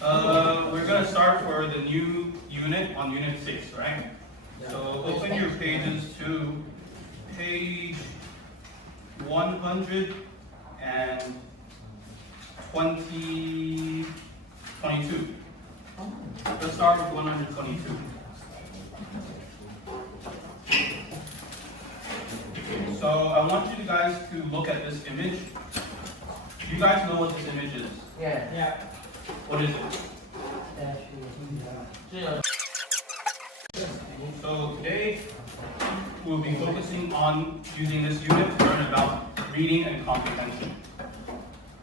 We're going to start for the new unit on Unit 6, right? So open your pages to page 122. Let's start with 122. So I want you guys to look at this image. Do you guys know what this image is? Yeah. What is it? So today we'll be focusing on using this unit to learn about reading and comprehension.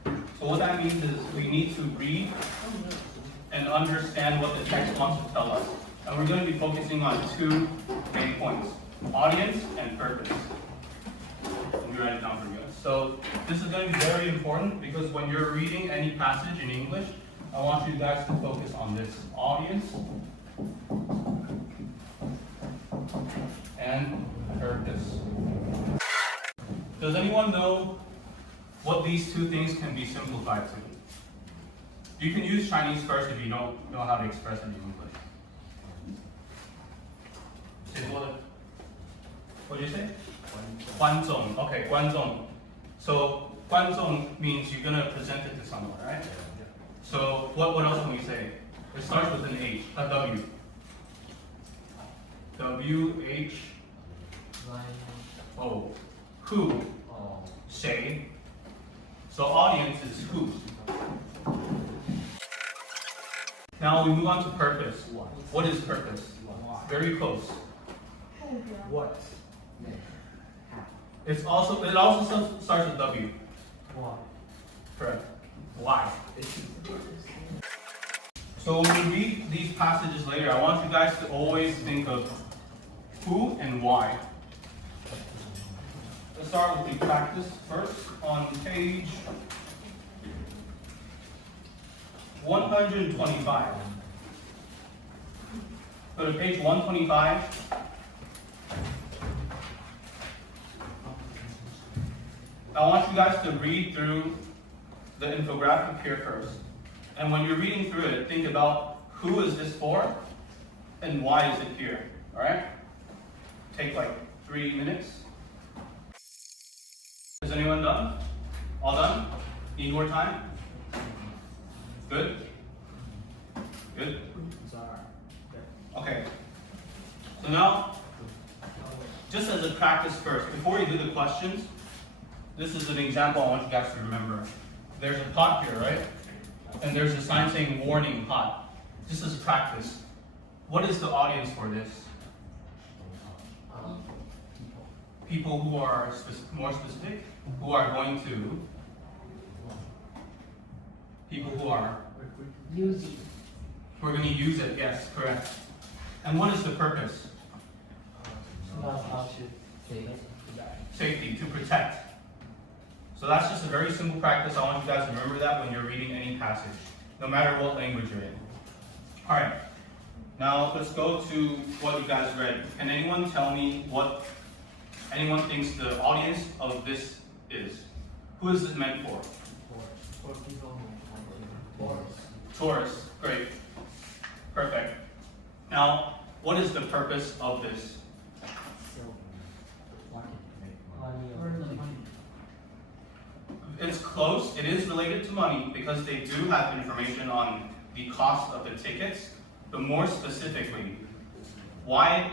So what that means is we need to read and understand what the text wants to tell us. And we're going to be focusing on two main points: audience and purpose. Let me write it down for you guys. So this is going to be very important because when you're reading any passage in English, I want you guys to focus on this: audience and purpose. Does anyone know what these two things can be simplified to? You can use Chinese first if you don't know how to express it in English. What did you say? 观众. Okay, 观众. So 观众means you're gonna present it to someone, right? So what else can we say? It starts with an H, a W. W-H. Oh. Who? Say. So audience is who. Now we move on to purpose. What is purpose? Very close. What? It also starts with W. Why? Correct. Why? So when we read these passages later, I want you guys to always think of who and why. Let's start with the practice first on page 125. Go to page 125. I want you guys to read through the infographic here first. And when you're reading through it, think about who is this for and why is it here. Alright? Take like 3 minutes. Is anyone done? All done? Need more time? Good? Good? Okay. So now, just as a practice first, before you do the questions, this is an example I want you guys to remember. There's a pot here, right? And there's a sign saying warning pot. Just as a practice, what is the audience for this? People who are more specific, who are going to, people who are Using. We're going to use it, yes, correct. And what is the purpose? Safety, to protect. So that's just a very simple practice. I want you guys to remember that when you're reading any passage, no matter what language you're in. Alright, now let's go to what you guys read. Can anyone tell me what anyone thinks the audience of this is? Who is this meant for? Tourists. Great. Perfect. Now, what is the purpose of this? It's close. It is related to money because they do have information on the cost of the tickets, but more specifically, why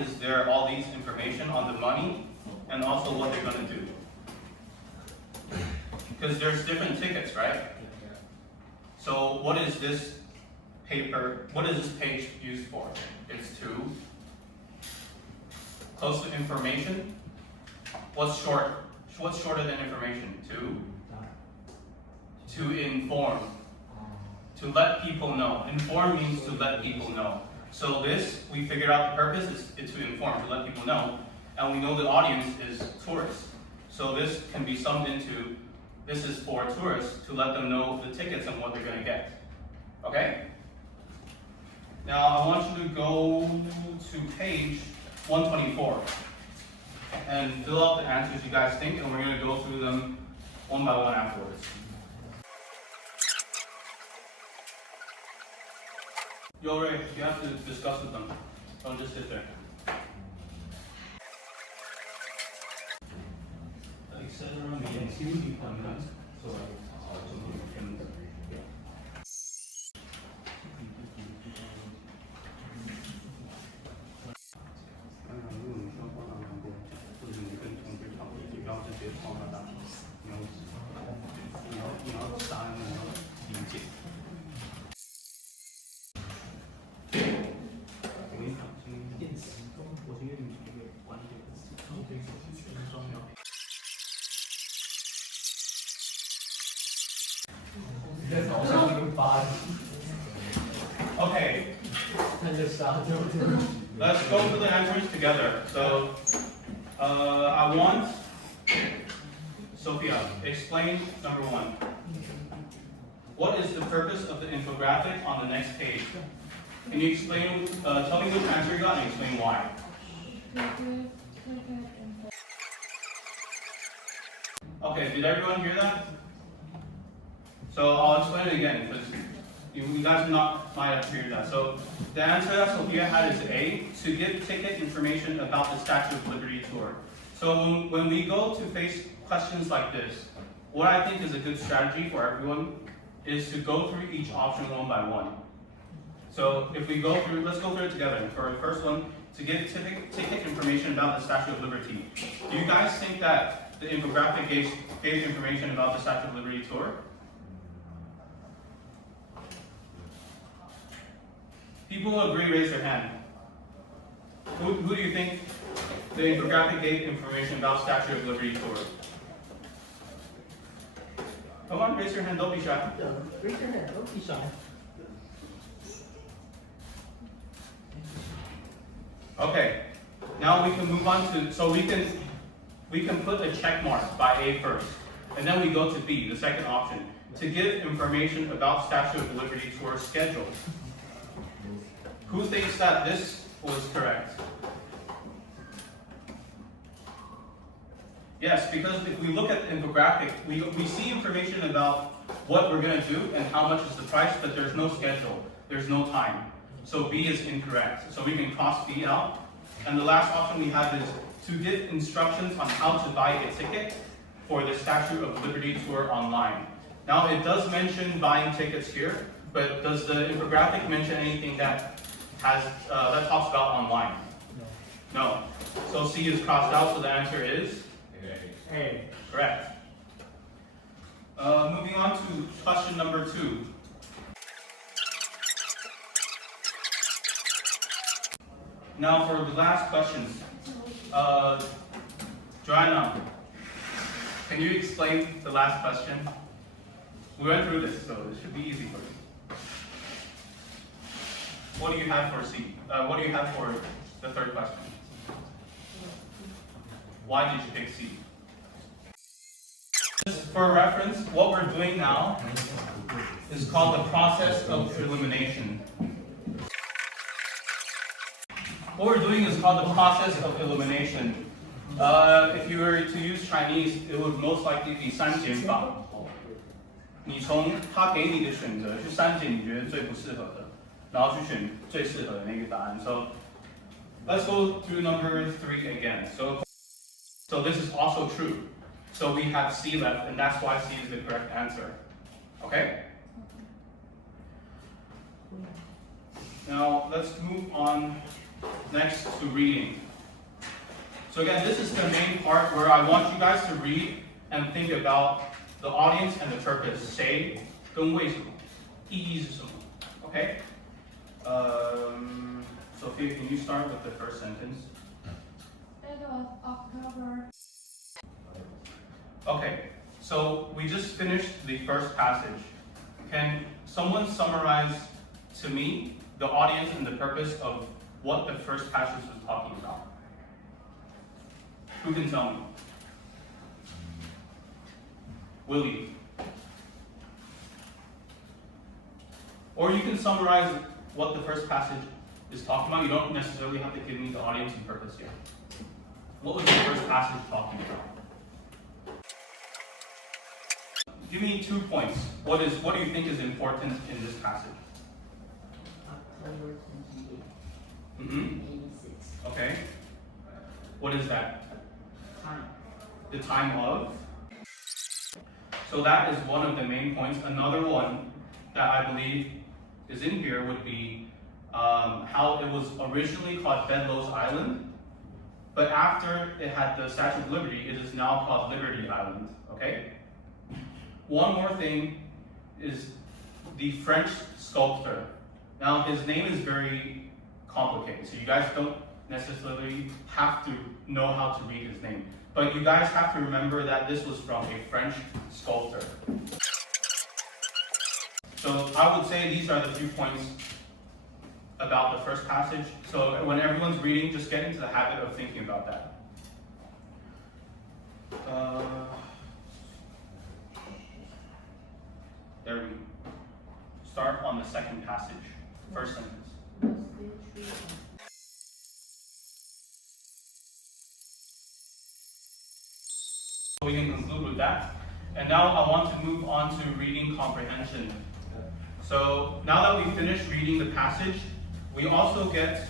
is there all these information on the money and also what they're going to do? Because there's different tickets, right? So what is this page used for? It's to close to information. What's shorter than information? To inform. To let people know. Inform means to let people know. So this, we figured out the purpose is to inform, to let people know. And we know the audience is tourists. So this can be summed into, this is for tourists to let them know the tickets and what they're going to get. Okay? Now I want you to go to page 124 and fill out the answers you guys think, and we're going to go through them one by one afterwards. Ray, you have to discuss with them. Don't just sit there. Okay, let's go through the answers together. So, I want Sophia, explain number 1. What is the purpose of the infographic on the next page? Can you explain, tell me which answer you got and explain why? Okay, did everyone hear that? So I'll explain it again because you guys might have heard that. So the answer that Sophia had is A, to give ticket information about the Statue of Liberty tour. So when we go to face questions like this, what I think is a good strategy for everyone is to go through each option one by one. So if we go through, let's go through it together. For the first one, to give ticket information about the Statue of Liberty. Do you guys think that the infographic gave information about the Statue of Liberty tour? People who agree, raise their hand. Who do you think the infographic gave information about Statue of Liberty tour? Come on, raise your hand, don't be shy. Raise your hand, don't be shy. Okay, now we can move on to, so we can put a check mark by A first, and then we go to B, the second option, to give information about Statue of Liberty tour schedule. Who thinks that this was correct? Yes, because if we look at the infographic, we see information about what we're going to do and how much is the price, but there's no schedule, there's no time. So B is incorrect. So we can cross B out. And the last option we have is to give instructions on how to buy a ticket for the Statue of Liberty tour online. Now it does mention buying tickets here, but does the infographic mention anything that that talks about online? No. So C is crossed out, so the answer is A. Correct. Moving on to question number 2. Now for the last questions, Joanna, can you explain the last question? We went through this, so it should be easy for you. What do you have for C? What do you have for the third question? Why did you pick C? Just for reference, what we're doing now is called the process of elimination. What we're doing is called the process of elimination. If you were to use Chinese, it would most likely be 删减法。你从他给你的选择去删减你觉得最不适合的，然后去选最适合的那个答案。So let's go through number 3 again. So this is also true. So we have C left, and that's why C is the correct answer. Okay? Now let's move on next to reading. So again, this is the main part where I want you guys to read and think about the audience and the purpose. 谁跟为什么，意义是什么 Okay? Sophia, can you start with the first sentence? It was October. Okay, so we just finished the first passage. Can someone summarize to me the audience and the purpose of what the first passage was talking about? Who can tell me? Willie. Or you can summarize what the first passage is talking about. You don't necessarily have to give me the audience and purpose yet. What was the first passage talking about? Give me 2 points. What do you think is important in this passage? Mm-hmm. 86. Okay. What is that? Time. The time of. So that is one of the main points. Another one that I believe is in here would be how it was originally called Bedloe's Island, but after it had the Statue of Liberty, it is now called Liberty Island. Okay. One more thing is the French sculptor. Now his name is very complicated, so you guys don't necessarily have to know how to read his name. But you guys have to remember that this was from a French sculptor. So I would say these are the 3 points about the first passage. So when everyone's reading, just get into the habit of thinking about that. There we start on the second passage, first sentence. So we can conclude with that. And now I want to move on to reading comprehension. So now that we finished reading the passage, we also get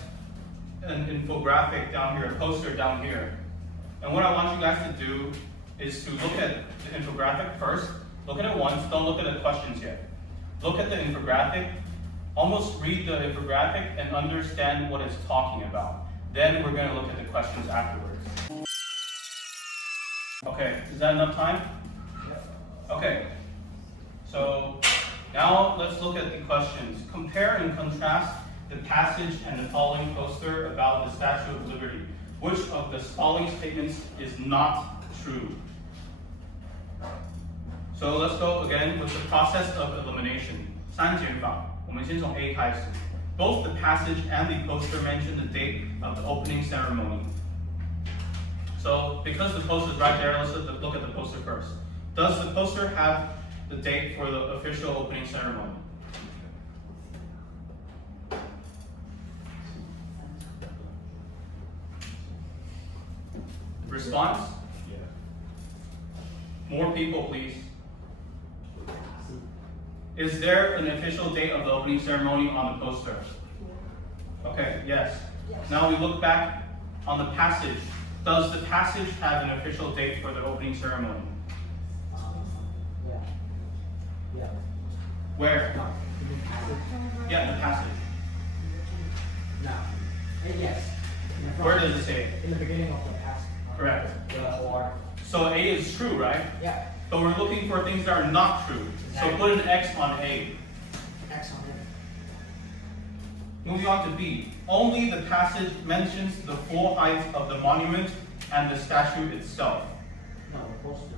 an infographic down here, a poster down here. And what I want you guys to do is to look at the infographic first. Look at it once, don't look at the questions yet. Look at the infographic, almost read the infographic and understand what it's talking about. Then we're going to look at the questions afterwards. Okay, is that enough time? Okay, so now let's look at the questions. Compare and contrast the passage and the following poster about the Statue of Liberty. Which of the following statements is not true? So let's go again with the process of elimination. 删减法，我们先从 A 开始。Both the passage and the poster mention the date of the opening ceremony. So because the poster is right there, let's look at the poster first. Does the poster have the date for the official opening ceremony? Response? More people, please. Is there an official date of the opening ceremony on the poster? Okay, yes. Now we look back on the passage. Does the passage have an official date for the opening ceremony? Yeah. Where? Passage. Yeah, the passage. No. Yes. Where does it say? In the beginning of the passage. Correct. Or. So A is true, right? Yeah. But we're looking for things that are not true. So put an X on A. X on it. Moving on to B. Only the passage mentions the full height of the monument and the statue itself. No, the poster.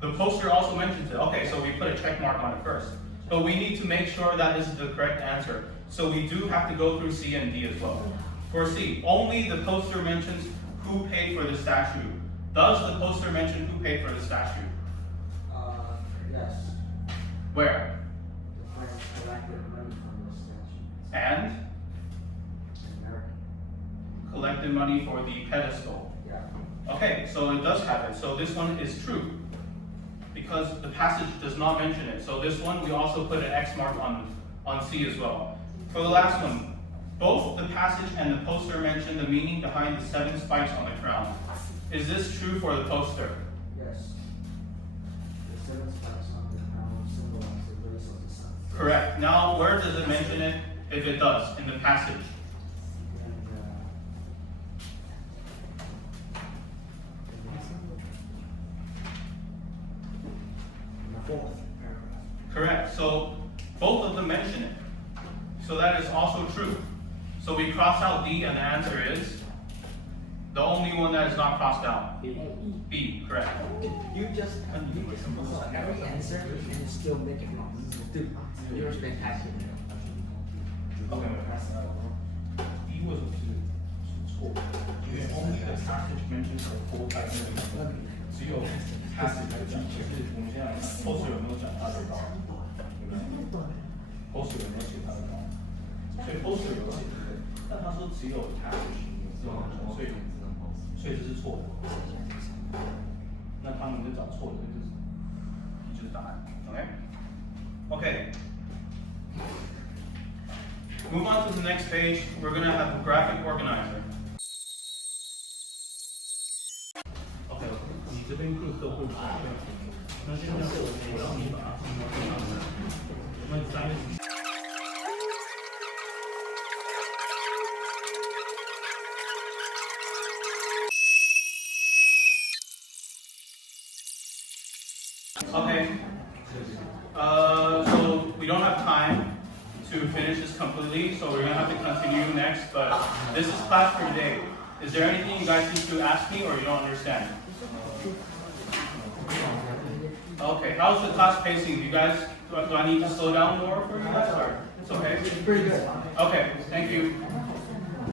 The poster also mentions it. Okay, so we put a check mark on it first. But we need to make sure that this is the correct answer. So we do have to go through C and D as well. For C, only the poster mentions who paid for the statue. Does the poster mention who paid for the statue? Yes. Where? The French collected money from the statue. And American. collected money for the pedestal. Yeah. Okay, so it does have it. So this one is true because the passage does not mention it. So this one, we also put an X mark on C as well. For the last one, both the passage and the poster mention the meaning behind the 7 spikes on the crown. Is this true for the poster? Yes. The 7 spikes on the crown symbolize the rays of the sun. Correct. Now, where does it mention it? If it does, in the passage. In the 4th paragraph. Correct. So both of them mention it. So that is also true. So we cross out D and the answer is the only one that is not crossed out. B, correct. You just every answer and still make it wrong. You're spectacular. Okay. D 为什么是错？因为 only the passage mentions the full height of the monument， 只有 passage 来讲，就是我们现在来看 poster 有没有讲它的高，对不对 ？poster 有没有写它的高？所以 poster 有写对，但他说只有 passage 所以这是错的。那他们就找错的，就是答案。 Okay. Okay. move on to the next page. We're going to have a graphic organizer. OK，你这边各个会不一样。那现在我要你把它放到这上面，那3个。Okay. So we don't have time to finish this completely, so we're gonna have to continue next. But this is class for today. Is there anything you guys need to ask me or you don't understand? Okay. How's the class pacing? Do you guys do I need to slow down more for you guys, or it's okay? Pretty good. Okay. Thank you.